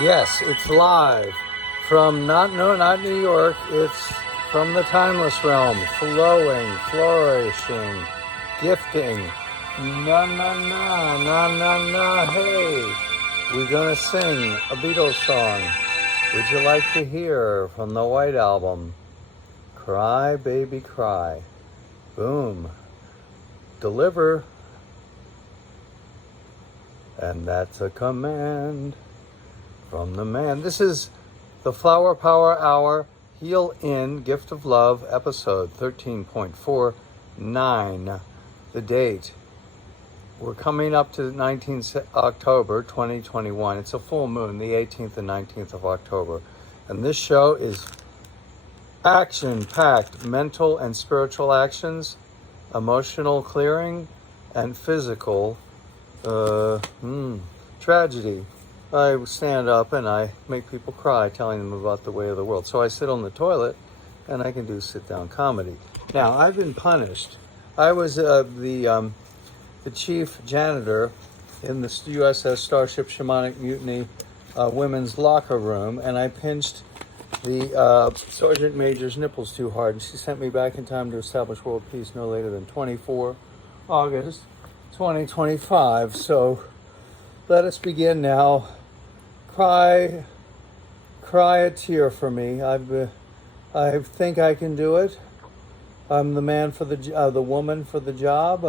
Yes, it's live from not New York. It's from the timeless realm, flowing, flourishing, gifting. Na na na na na na. Hey, we're gonna sing a Beatles song. Would you like to hear from the White Album? Cry, baby, cry. Boom. Deliver. And that's a command from the man. This is the Flower Power Hour, Heal In, Gift of Love, episode 13.49. The date. We're coming up to 19th October 2021. It's a full moon, the 18th and 19th of October. And this show is action-packed, mental and spiritual actions, emotional clearing, and physical tragedy. I stand up and I make people cry, telling them about the way of the world. So I sit on the toilet and I can do sit-down comedy. Now, I've been punished. I was the chief janitor in the USS Starship Shamanic Mutiny women's locker room, and I pinched the Sergeant Major's nipples too hard, and she sent me back in time to establish world peace no later than 24 August 2025. So let us begin now. Cry a tear for me. I think I can do it. I'm the man for the woman for the job.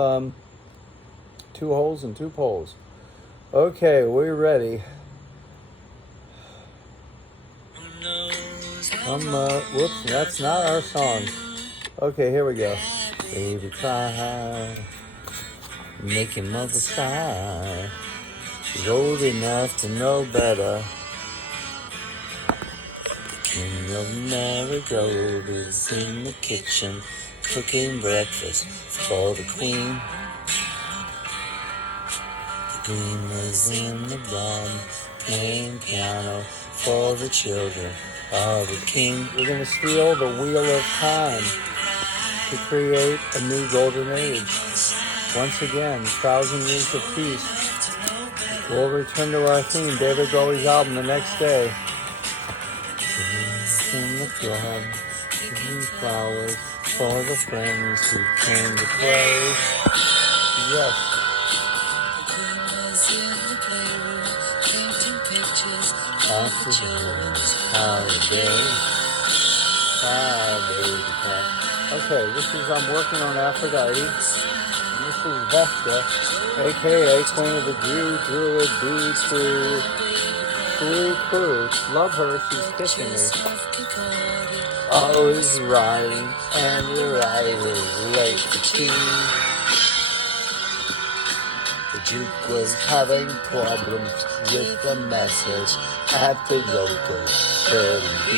2 holes and 2 poles. Okay, we're ready. Whoops, that's not our song. Okay, here we go. Baby cry, making mother sigh. She's old enough to know better. King of Marigold is in the kitchen, cooking breakfast for the queen. The queen is in the barn, playing piano for the children of the king. We're going to steal the wheel of time to create a new golden age. Once again, 1,000 years of peace. We'll return to our theme, David Bowie's album, the next day. In the club, giving flowers for the friends who came to play. Yes. After the holiday. Okay, I'm working on Aphrodite. This is Vesta, a.k.a. Queen of the Jew, Druid, Bee, Crew. Love her, she's kissing me. Always riding, and the rider late for tea. The Duke was having problems with the message at the local 30B.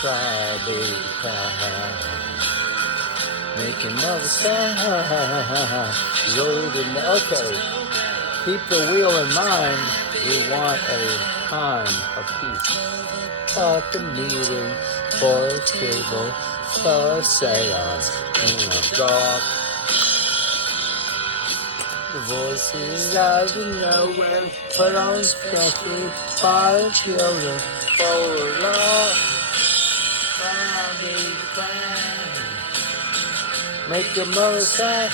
Cry, baby, cry. Making mother sigh. Rolling. Okay. Keep the wheel in mind. We want a time of peace. At the meeting for a table, for a seance in the dark. The voices out of nowhere put on special by the children for a laugh. Cry, baby, cry. Make your mother sigh.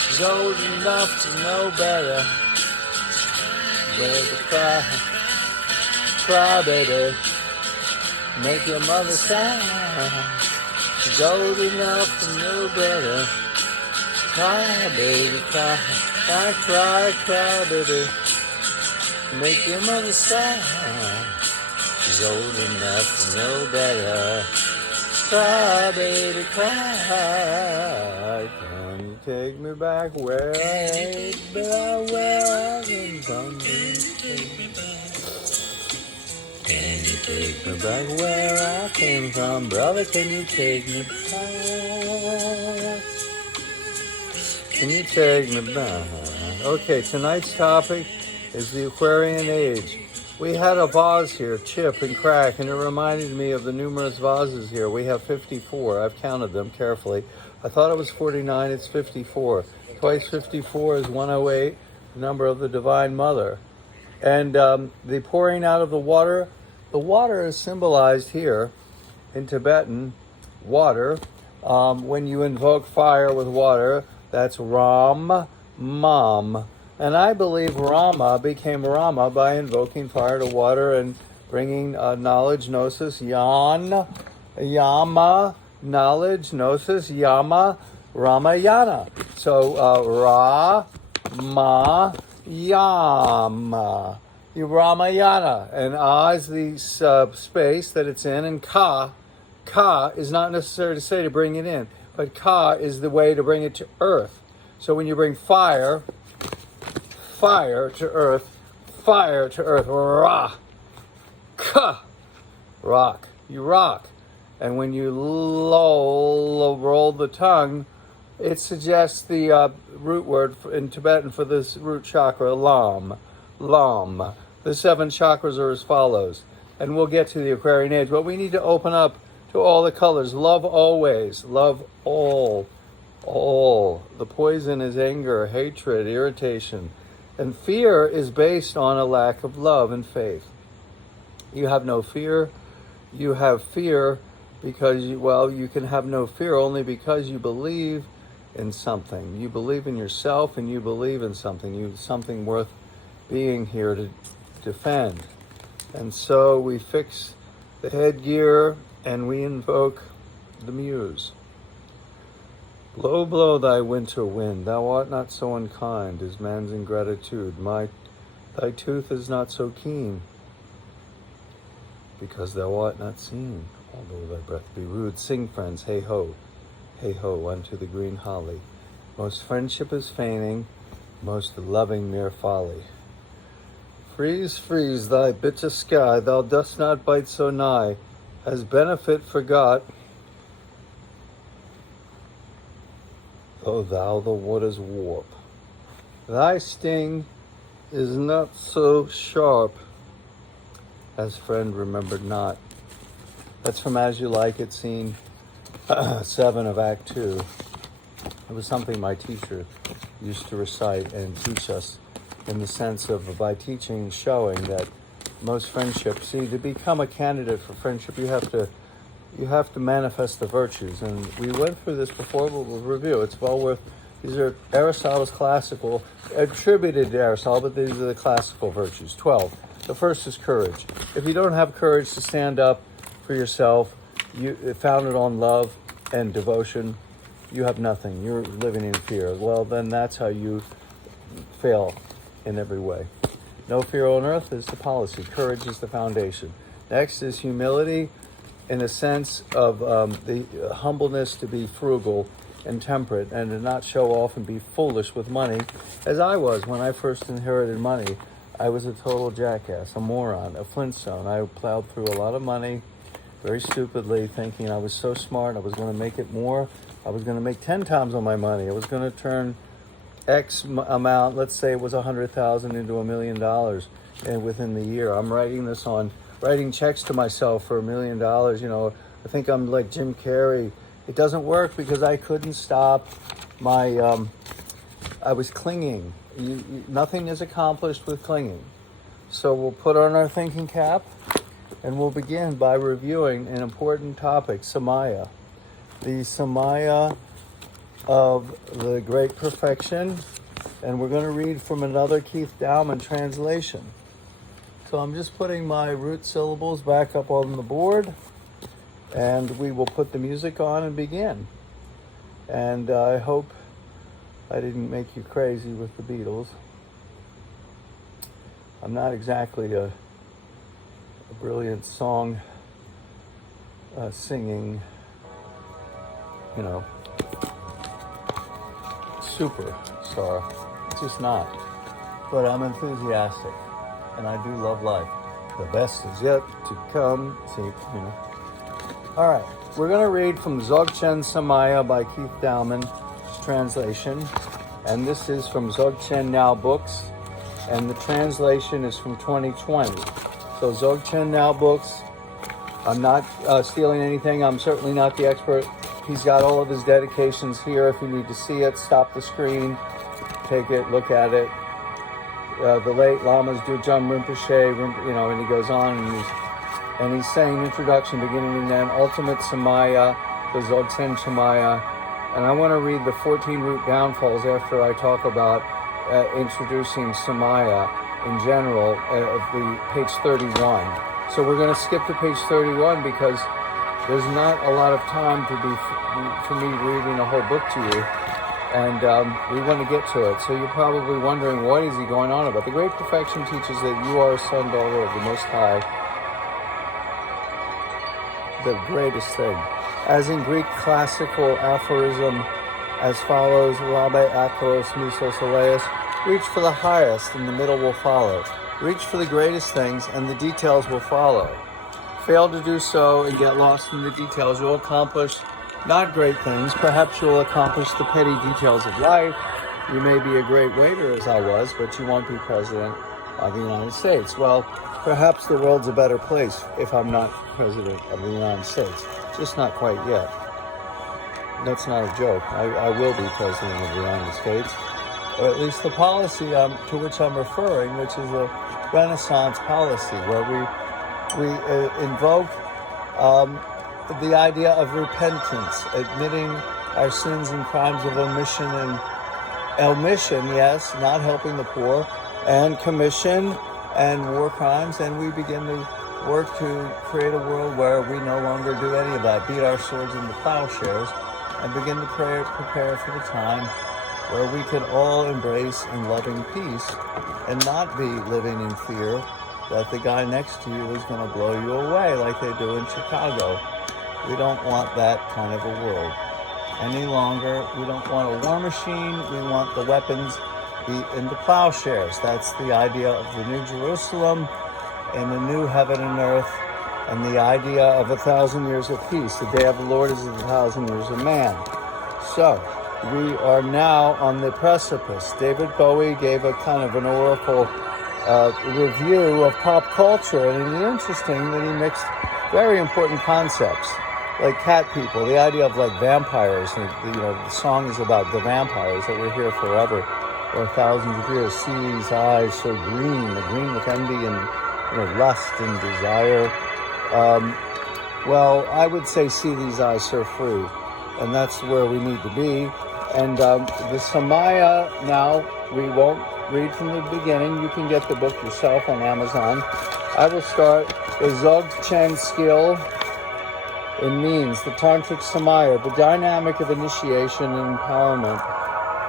She's old enough to know better. Baby, cry. Cry, baby. Make your mother sigh. She's old enough to know better. Cry, baby, cry. Cry, baby. Make your mother sigh. She's old enough to know better. Cry, baby, cry. Can you take me back where I came from? Can you take me back where I came from? Brother, can you take me back? Can you take me back? Okay, tonight's topic is the Aquarian Age. We had a vase here, chip and crack, and it reminded me of the numerous vases here. We have 54. I've counted them carefully. I thought it was 49. It's 54. Twice 54 is 108, the number of the Divine Mother. And the pouring out of the water is symbolized here in Tibetan, water. When you invoke fire with water, that's Ram, Mam. And I believe Rama became Rama by invoking fire to water and bringing knowledge, gnosis, Yan, Yama, knowledge, gnosis, Yama, Ramayana. So Ra, Ma, Yama. Ramayana. And A is the space that it's in, and Ka is not necessary to say to bring it in, but Ka is the way to bring it to earth. So when you bring fire to earth, Ra, Ka, rock, you rock. And when you roll the tongue, it suggests the root word in Tibetan for this root chakra, Lam. The 7 chakras are as follows. And we'll get to the Aquarian age, but we need to open up to all the colors. Love always, love all. The poison is anger, hatred, irritation. And fear is based on a lack of love and faith. You have no fear. You have fear because, you can have no fear only because you believe in something. You believe in yourself and you believe in something. Something worth being here to defend. And so we fix the headgear and we invoke the muse. Blow, blow thy winter wind, thou art not so unkind as man's ingratitude. Thy tooth is not so keen, because thou art not seen, although thy breath be rude. Sing, friends, hey ho, unto the green holly. Most friendship is feigning, most loving mere folly. Freeze, freeze thy bitter sky, thou dost not bite so nigh, as benefit forgot, though thou the waters warp. Thy sting is not so sharp, as friend remembered not. That's from As You Like It, scene 7 of Act 2. It was something my teacher used to recite and teach us, in the sense of, by teaching, showing that most friendships, to become a candidate for friendship, you have to manifest the virtues. And we went through this before, but we'll review. It's well worth. These are Aristotle's classical, attributed to Aristotle, but these are the classical virtues, 12. The first is courage. If you don't have courage to stand up for yourself, founded on love and devotion, you have nothing. You're living in fear. Well, then that's how you fail in every way. No fear on earth is the policy. Courage is the foundation. Next is humility, in a sense of the humbleness to be frugal and temperate and to not show off and be foolish with money, as I was when I first inherited money. I was a total jackass, a moron, a Flintstone. I plowed through a lot of money very stupidly, thinking I was so smart, I was going to make it more. I was going to make 10 times on my money. I was going to turn X amount, let's say it was 100,000 into $1 million, and within the year. I'm writing checks to myself for $1 million. I think I'm like Jim Carrey. It doesn't work because I couldn't stop my, I was clinging. Nothing is accomplished with clinging. So we'll put on our thinking cap and we'll begin by reviewing an important topic, Samaya. The Samaya of the Great Perfection, and we're going to read from another Keith Dowman translation. So I'm just putting my root syllables back up on the board, and we will put the music on and begin. And I hope I didn't make you crazy with the Beatles. I'm not exactly a brilliant song singing, superstar. It's just not. But I'm enthusiastic, and I do love life. The best is yet to come. All right, we're going to read from Dzogchen Samaya by Keith Dowman, translation, and this is from Dzogchen Now books, and the translation is from 2020. So Dzogchen Now books. I'm not stealing anything. I'm certainly not the expert. He's got all of his dedications here. If you need to see it, stop the screen, take it, look at it. the late Lama's Dzogchen Rinpoche, and he goes on and he's saying introduction, beginning and end, ultimate Samaya, the Dzogchen Samaya. And I want to read the 14 root downfalls after I talk about introducing Samaya in general of the page 31. So we're going to skip to page 31 because there's not a lot of time for me reading a whole book to you. And we want to get to it. So you're probably wondering, what is he going on about? The Great Perfection teaches that you are a son, daughter of the Most High, the greatest thing. As in Greek classical aphorism as follows, Labe akros misos aleus, reach for the highest and the middle will follow. Reach for the greatest things and the details will follow. Fail to do so and get lost in the details, you'll accomplish not great things. Perhaps you'll accomplish the petty details of life. You may be a great waiter, as I was, but you won't be president of the United States. Well, perhaps the world's a better place if I'm not president of the United States. Just not quite yet. That's not a joke. I will be president of the United States. Or at least the policy to which I'm referring, which is a Renaissance policy, where we invoke the idea of repentance, admitting our sins and crimes of omission and yes, not helping the poor, and commission and war crimes, and we begin to work to create a world where we no longer do any of that, beat our swords into plowshares, and begin to prepare for the time where we can all embrace in loving peace and not be living in fear that the guy next to you is going to blow you away like they do in Chicago. We don't want that kind of a world any longer. We don't want a war machine. We want the weapons beat into plowshares. That's the idea of the New Jerusalem and the new heaven and earth, and the idea of 1,000 years of peace. The day of the Lord is 1,000 years of man. So we are now on the precipice. David Bowie gave a kind of an oracle review of pop culture, and it's interesting that he mixed very important concepts like cat people, the idea of like vampires, and the song is about the vampires that were here forever or thousands of years. See these eyes so green, the green with envy and lust and desire. Well, I would say see these eyes so free, and that's where we need to be. And the Samaya, now we won't read from the beginning. You can get the book yourself on Amazon. I will start the Dzogchen skill. It means the Tantric Samaya, the dynamic of initiation and empowerment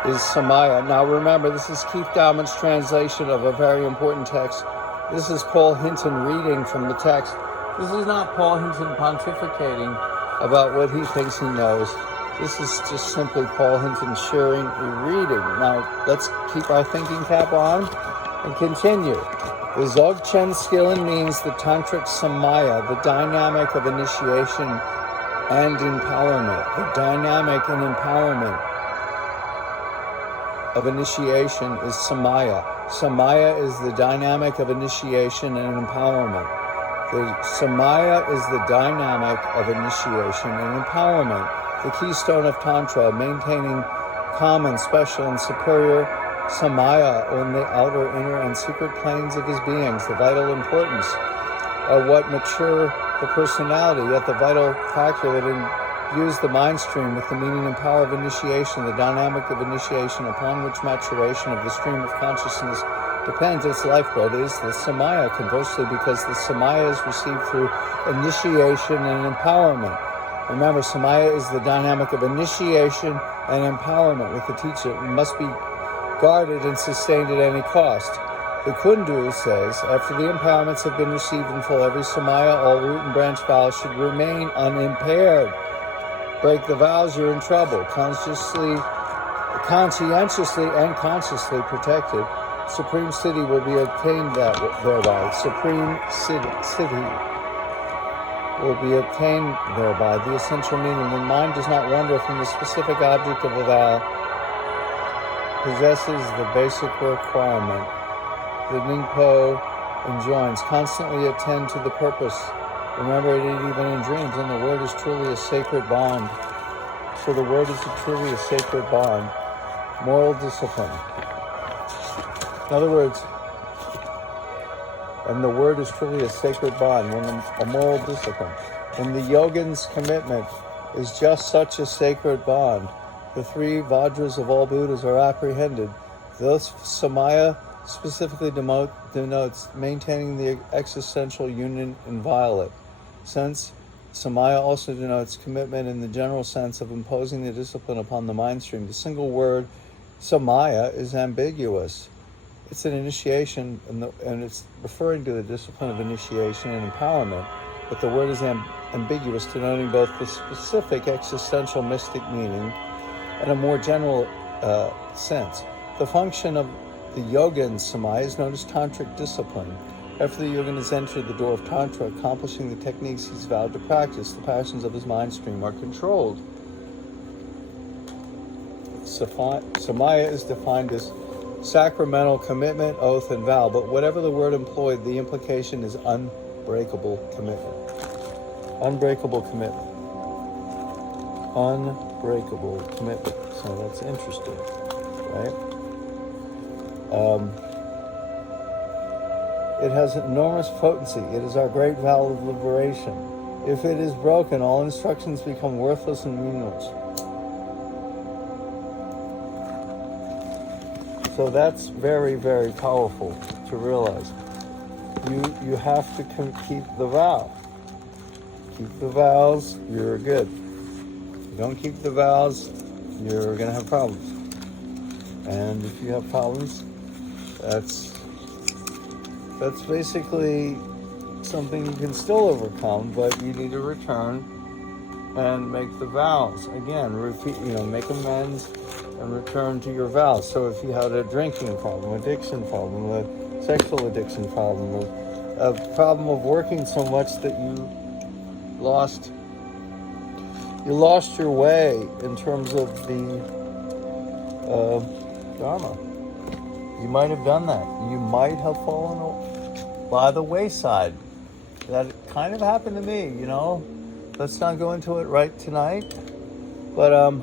is Samaya. Now remember, this is Keith Dowman's translation of a very important text. This is Paul Hinton reading from the text. This is not Paul Hinton pontificating about what he thinks he knows. This is just simply Paul Hinton sharing a reading. Now let's keep our thinking cap on and continue. The Dzogchen skill means the Tantric Samaya, the dynamic of initiation and empowerment. The dynamic and empowerment of initiation is Samaya. Samaya is the dynamic of initiation and empowerment. The Samaya is the dynamic of initiation and empowerment. The keystone of Tantra, maintaining common, special, and superior Samaya on the outer, inner, and secret planes of his beings, the vital importance of what mature the personality, yet the vital factor that imbues the mind stream with the meaning and power of initiation, the dynamic of initiation upon which maturation of the stream of consciousness depends. Its lifeblood is the Samaya, conversely, because the Samaya is received through initiation and empowerment. Remember, Samaya is the dynamic of initiation and empowerment with the teacher. It must be guarded and sustained at any cost. The Kundu says, after the empowerments have been received in full, every Samaya, all root and branch vows should remain unimpaired. Break the vows, you're in trouble. Conscientiously and consciously protected, supreme city will be obtained thereby. Supreme city will be obtained thereby. The essential meaning, the mind does not wander from the specific object of a vow, possesses the basic requirement. The Ningpo enjoins, constantly attend to the purpose. Remember it even in dreams, and the word is truly a sacred bond. So the word is truly a sacred bond. Moral discipline. In other words, And the word is truly a sacred bond, a moral discipline. When the yogin's commitment is just such a sacred bond, the three Vajras of all Buddhas are apprehended. Thus, Samaya specifically denotes maintaining the existential union inviolate. Since Samaya also denotes commitment in the general sense of imposing the discipline upon the mind stream, the single word Samaya is ambiguous. It's an initiation, and it's referring to the discipline of initiation and empowerment, but the word is ambiguous, denoting both the specific existential mystic meaning and a more general sense. The function of the yogin samaya is known as tantric discipline. After the yogin has entered the door of tantra, accomplishing the techniques he's vowed to practice, the passions of his mind stream are controlled. Samaya is defined as sacramental commitment, oath, and vow, but whatever the word employed, the implication is unbreakable commitment. Unbreakable commitment. Unbreakable commitment. So that's interesting, right? It has enormous potency. It is our great vow of liberation. If it is broken, all instructions become worthless and meaningless. So that's very, very powerful to realize. You have to keep the vow. Keep the vows, you're good. You don't keep the vows, you're going to have problems. And if you have problems, that's basically something you can still overcome, but you need to return and make the vows. Again, repeat, make amends and return to your vows. So if you had a drinking problem, addiction problem, a sexual addiction problem, a problem of working so much that you lost your way in terms of the Dharma. You might have done that. You might have fallen by the wayside. That kind of happened to me, Let's not go into it right tonight. But it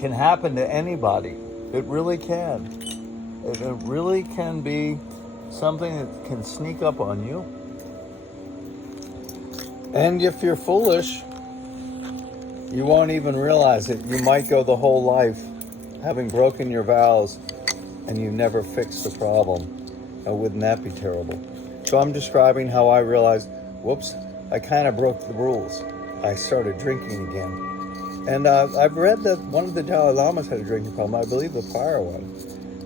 can happen to anybody. It really can. It really can be something that can sneak up on you. And if you're foolish, you won't even realize it. You might go the whole life having broken your vows and you never fixed the problem. Now, wouldn't that be terrible? So I'm describing how I realized, whoops, I kind of broke the rules. I started drinking again. And I've read that one of the Dalai Lamas had a drinking problem. I believe the prior one.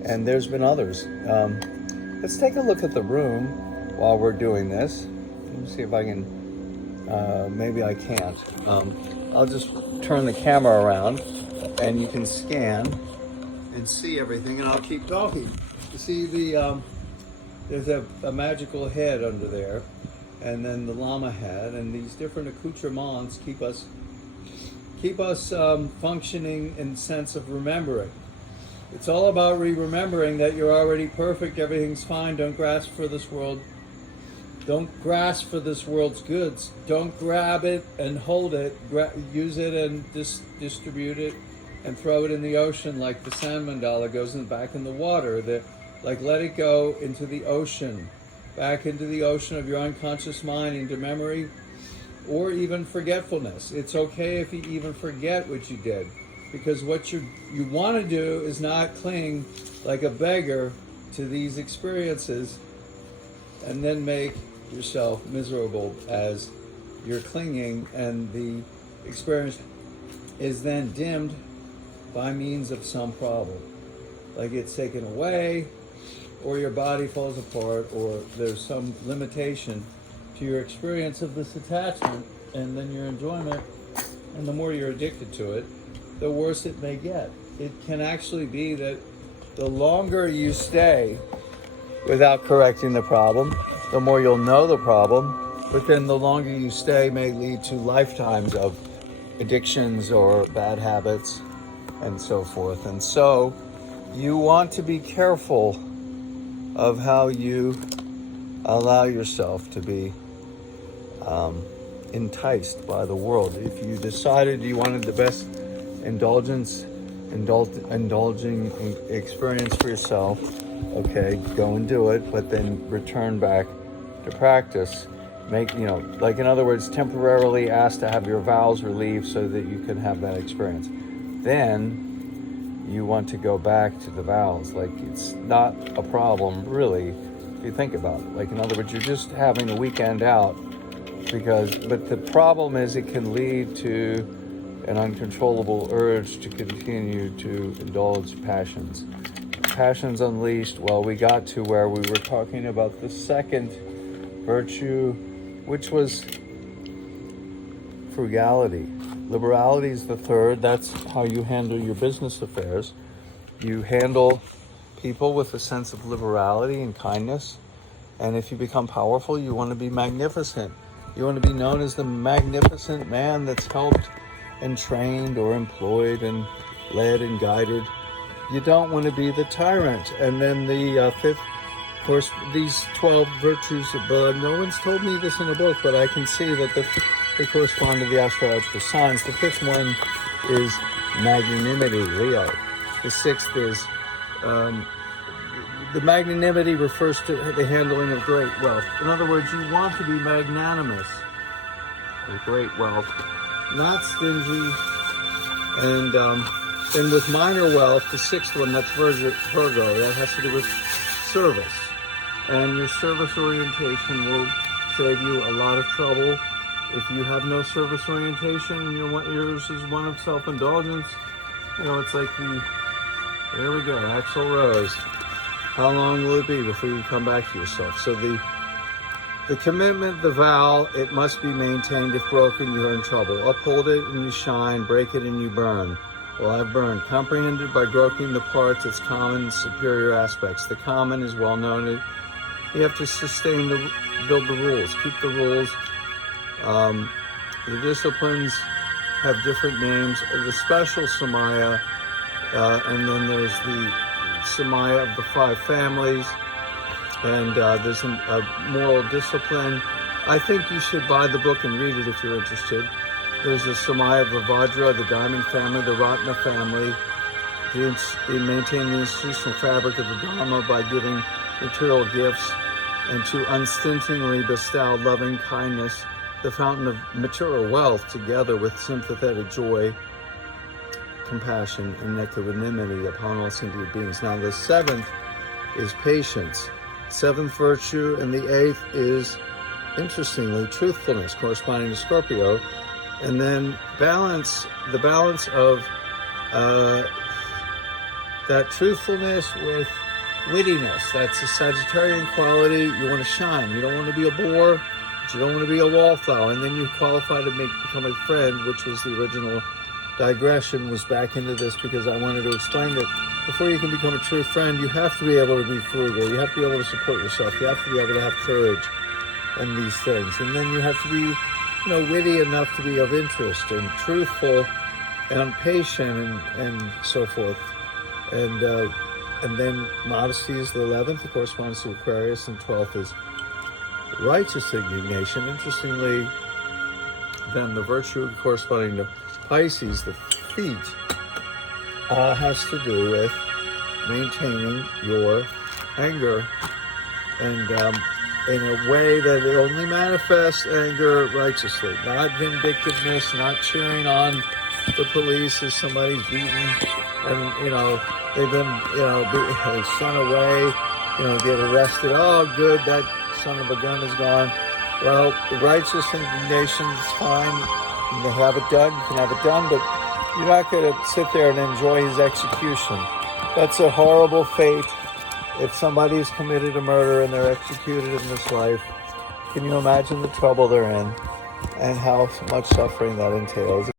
And there's been others. Let's take a look at the room while we're doing this. Let me see if I can... maybe I can't. I'll just turn the camera around and you can scan and see everything, and I'll keep talking. You see there's a magical head under there, and then the Lama head, and these different accoutrements keep us functioning in sense of remembering. It's all about remembering that you're already perfect, everything's fine, don't grasp for this world. Don't grasp for this world's goods. Don't grab it and hold it. Use it and distribute it and throw it in the ocean like the sand mandala goes back in the water. Like let it go into the ocean, back into the ocean of your unconscious mind, into memory, or even forgetfulness. It's okay if you even forget what you did, because what you want to do is not cling like a beggar to these experiences and then make yourself miserable as you're clinging, and the experience is then dimmed by means of some problem, like it's taken away, or your body falls apart, or there's some limitation to your experience of this attachment, and then your enjoyment, and the more you're addicted to it, the worse it may get. It can actually be that the longer you stay without correcting the problem, the more you'll know the problem, but then the longer you stay may lead to lifetimes of addictions or bad habits and so forth. And so you want to be careful of how you allow yourself to be enticed by the world. If you decided you wanted the best indulging experience for yourself, okay, go and do it, but then return back to practice. Make, like in other words, temporarily ask to have your vows relieved so that you can have that experience. Then you want to go back to the vows. Like, it's not a problem, really, if you think about it. Like, in other words, you're just having a weekend out but the problem is it can lead to an uncontrollable urge to continue to indulge passions. Passions unleashed, well, we got to where we were talking about the second virtue, which was frugality. Liberality is the third. That's how you handle your business affairs. You handle people with a sense of liberality and kindness. And if you become powerful, you want to be magnificent. You want to be known as the magnificent man that's helped and trained or employed and led and guided. You don't want to be the tyrant. And then the fifth, of course, these 12 virtues, no one's told me this in the book, but I can see that they correspond to the astrological signs. The fifth one is magnanimity, Leo. The sixth is, the magnanimity refers to the handling of great wealth. In other words, you want to be magnanimous with great wealth, not stingy. And then with minor wealth, the sixth one, that's Virgo, that has to do with service. And your service orientation will save you a lot of trouble. If you have no service orientation, yours is one of self-indulgence. It's like there we go, Axl Rose. How long will it be before you come back to yourself? So the commitment, the vow, it must be maintained. If broken, you're in trouble. Uphold it and you shine, break it and you burn. Well, I've burned. Comprehended by groping the parts, its common and superior aspects. The common is well known. You have to build the rules, keep the rules. The disciplines have different names. The special Samaya, and then there's the Samaya of the 5 families, and there's a moral discipline. I think you should buy the book and read it if you're interested. There's the Samaya of the Vajra, the Diamond family, the Ratna family. They maintain the institutional fabric of the Dharma by giving material gifts and to unstintingly bestow loving kindness, the fountain of material wealth, together with sympathetic joy, compassion, and equanimity upon all sentient beings. Now, the seventh is patience. Seventh virtue, and the eighth is, interestingly, truthfulness, corresponding to Scorpio. And then the balance of that truthfulness with wittiness. That's a Sagittarian quality. You want to shine. You don't want to be a bore, but you don't want to be a wallflower. And then you qualify to become a friend, which was the original digression, was back into this because I wanted to explain that before you can become a true friend, you have to be able to be frugal. You have to be able to support yourself. You have to be able to have courage and these things. And then you have to be, witty enough to be of interest and truthful and patient and so forth. And then modesty is the 11th, it corresponds to Aquarius, and 12th is righteous indignation. Interestingly, then the virtue corresponding to Pisces, the feet, has to do with maintaining your anger and in a way that it only manifests anger righteously, not vindictiveness, not cheering on the police as somebody's beaten and, they've been, they sent away, get arrested. Oh, good, that son of a gun is gone. Well, the righteous indignation is fine. You can have it done, but you're not going to sit there and enjoy his execution. That's a horrible fate. If somebody's committed a murder and they're executed in this life, can you imagine the trouble they're in and how much suffering that entails?